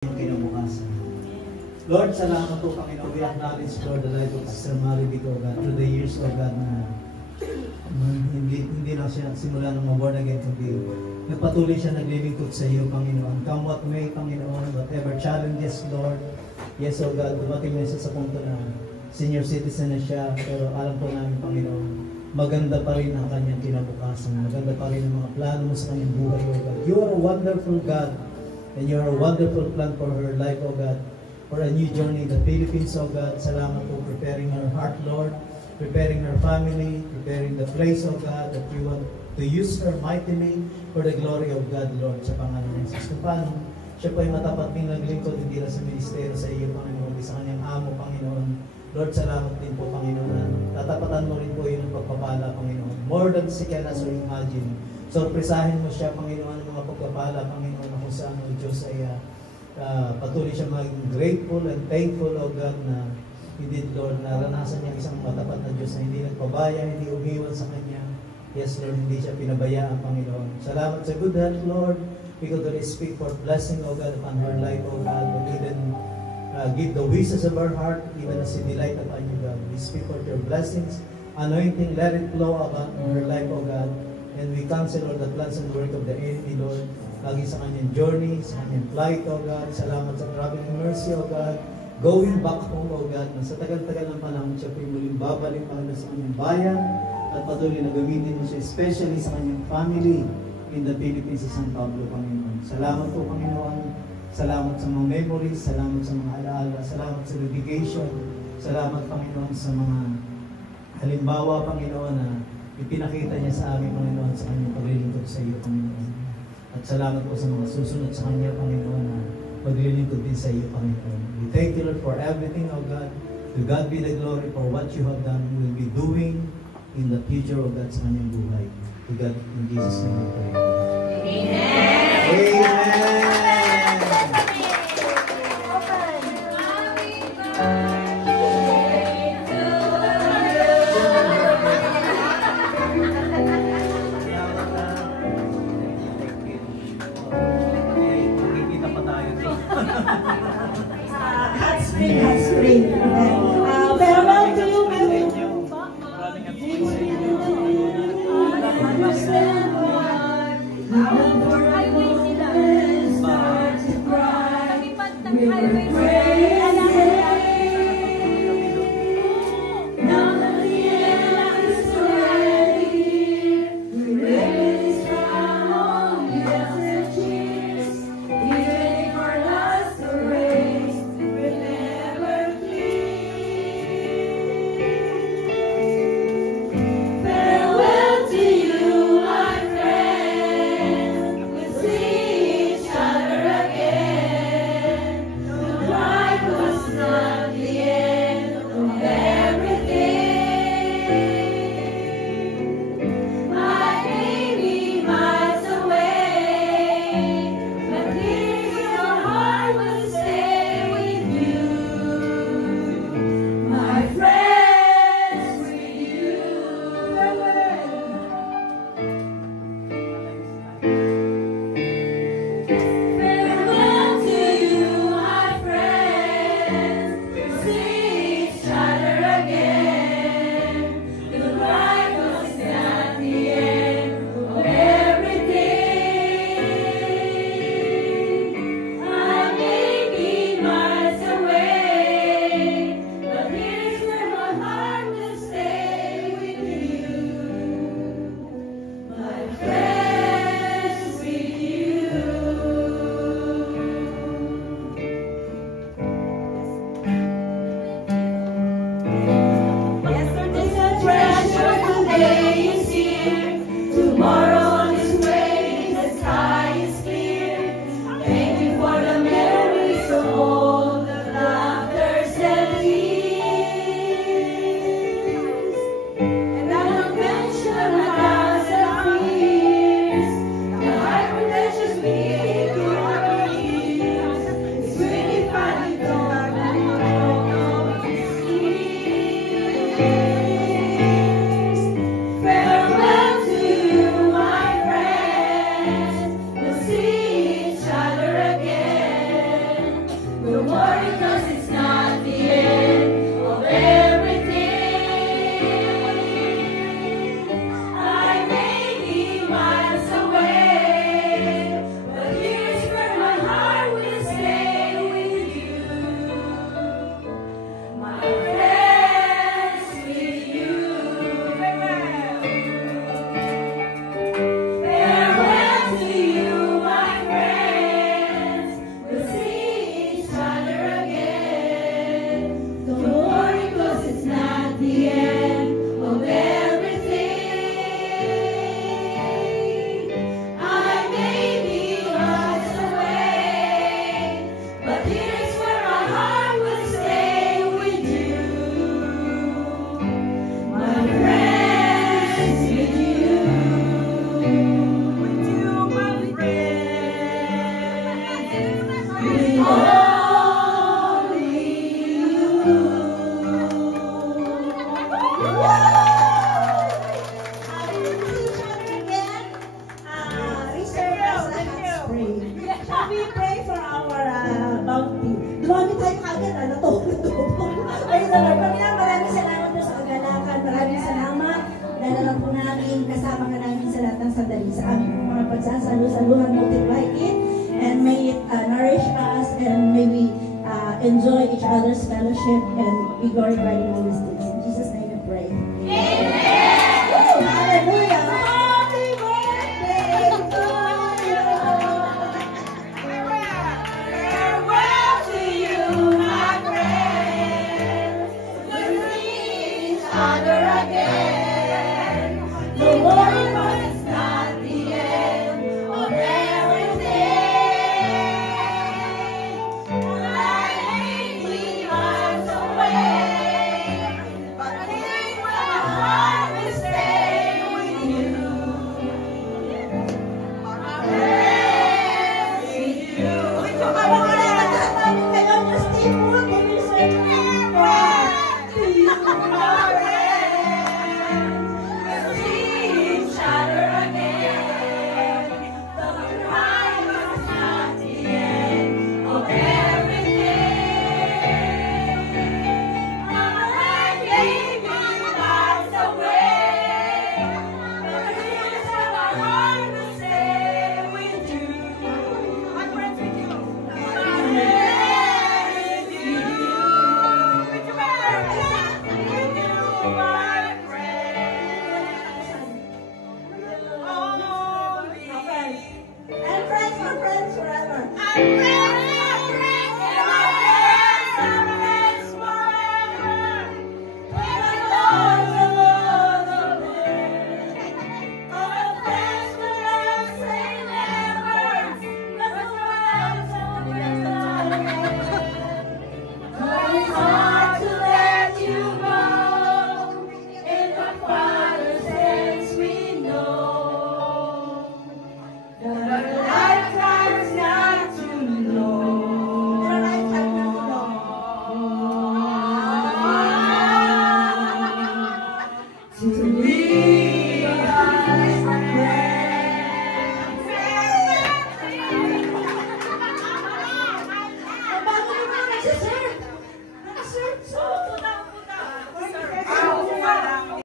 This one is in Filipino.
yung kinabukasan. Lord, salamat po, Panginoon. We acknowledge, Lord, the life of Sister Maribik, O God, through the years, O God, na hindi na siya simula ng born again, kundi nagpatuloy siya naglilingkod sa iyo, Panginoon. Come what may, Panginoon, whatever challenges, Lord. Yes, O God, dumating na siya sa punto na senior citizen na siya, pero alam po namin, Panginoon, maganda pa rin ang kanyang kinabukasan. Maganda pa rin ang mga plano mo sa kanyang buhay, O God. You are a wonderful God, and you are a wonderful plan for her life, O God, for a new journey in the Philippines, O God. Salamat po preparing her heart, Lord, preparing her family, preparing the place, O God, that you want to use her mightily for the glory of God, Lord, sa pangalan ng Jesus. Kung paano siya po ay matapat din naglingkod, hindi lang sa ministeryo sa iyo, Panginoon, hindi sa kanyang amo, Panginoon. Lord, salamat din po, Panginoon. Tatapatan mo rin po yun ang pagpapala, Panginoon. More than she can ask or imagine. Sorpresahin mo siya, Panginoon, ng mga pagpapala, Panginoon, na kung saan o Diyos ay patuloy siya maging grateful and thankful, O God, na indeed, Lord, naranasan niya isang matapat na Diyos na hindi nagpabaya, hindi umiwan sa Kanya. Yes, Lord, hindi siya pinabayaan, Panginoon. Salamat sa good health, Lord. We could really speak for blessing, O God, upon her life, O God, and even give the wishes of her heart, even as she delight upon you, God. We speak for your blessings, anointing, let it flow about her life, O God. And we cancel all the plans and work of the enemy, Lord. Lagi sa kanyang journey, sa kanyang flight, O God. Salamat sa traveling mercy, O God. Going back home, O God. Sa tagal-tagal ng panahon, siya po yung muling babalik para sa kanyang bayan at patuloy na gamitin mo siya, especially sa kanyang family in the Philippines, sa San Pablo, Panginoon. Salamat po, Panginoon. Salamat sa mga memories, salamat sa mga alaala, salamat sa dedication, salamat, Panginoon, sa mga halimbawa, Panginoon, na ipinakita niya sa amin, Panginoon, sa kanyang paglilingkod sa iyo, Panginoon. At salamat po sa mga susunod sa kanya, Panginoon, na paglilingkod din sa iyo, Panginoon. We thank you, Lord, for everything, O God. To God be the glory for what you have done, will be doing in the future, O God, sa kanyang buhay. To God, in Jesus' name we pray. Amen! Amen! Farewell to you, my friend. We'll see each other again. Don't worry, 'cause it's not the end of everything. I may be miles away, but here's where my heart will stay with you. My friends, with you. Farewell to you, my friends. We'll see each other again. Don't worry, 'cause it's not the end of everything. I may be miles away, but here's where my heart will stay with you. My friends, with you. With you, my friends. With only you. Shall we pray for our bounty? Dumami tayo kagad, natulog. Praise the Lord. Maraming salamat po sa kagalakan. Maraming salamat. Dahil alam po namin, kasama ka namin sa lahat ng sandali sa aming mga pagsasalu-saluhan. Multiply it and may it nourish us and may we enjoy each other's fellowship and be glorified in all this.